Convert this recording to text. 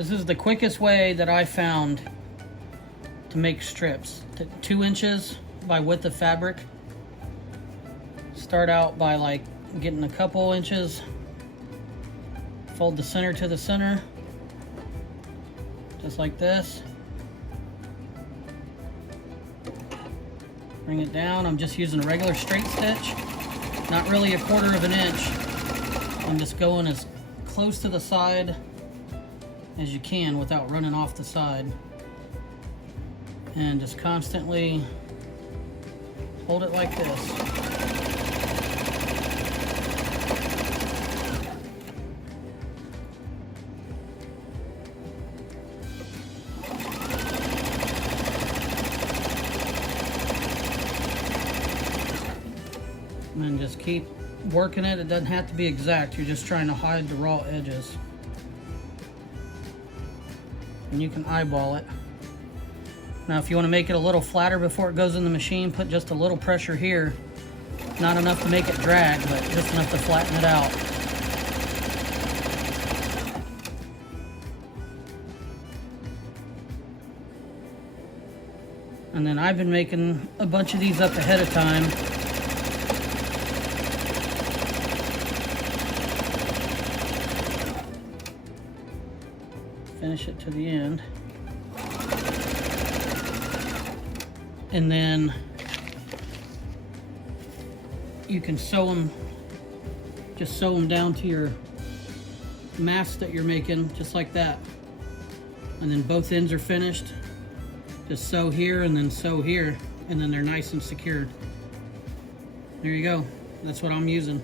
This is the quickest way that I found to make strips. 2 inches by width of fabric. Start out by like getting a couple inches. Fold the center to the center. Just like this. Bring it down. I'm just using a regular straight stitch. Not really 1/4 of an inch. I'm just going as close to the side as you can without running off the side. And just constantly hold it like this. And then just keep working it. It doesn't have to be exact. You're just trying to hide the raw edges. And you can eyeball it. Now if you want to make it a little flatter before it goes in the machine, put just a little pressure here. Not enough to make it drag, but just enough to flatten it out. And then I've been making a bunch of these up ahead of time. Finish it to the end. And then you can sew them, just sew them down to your mask that you're making, just like that. And then both ends are finished. Just sew here and then sew here, and then they're nice and secured. There you go. That's what I'm using.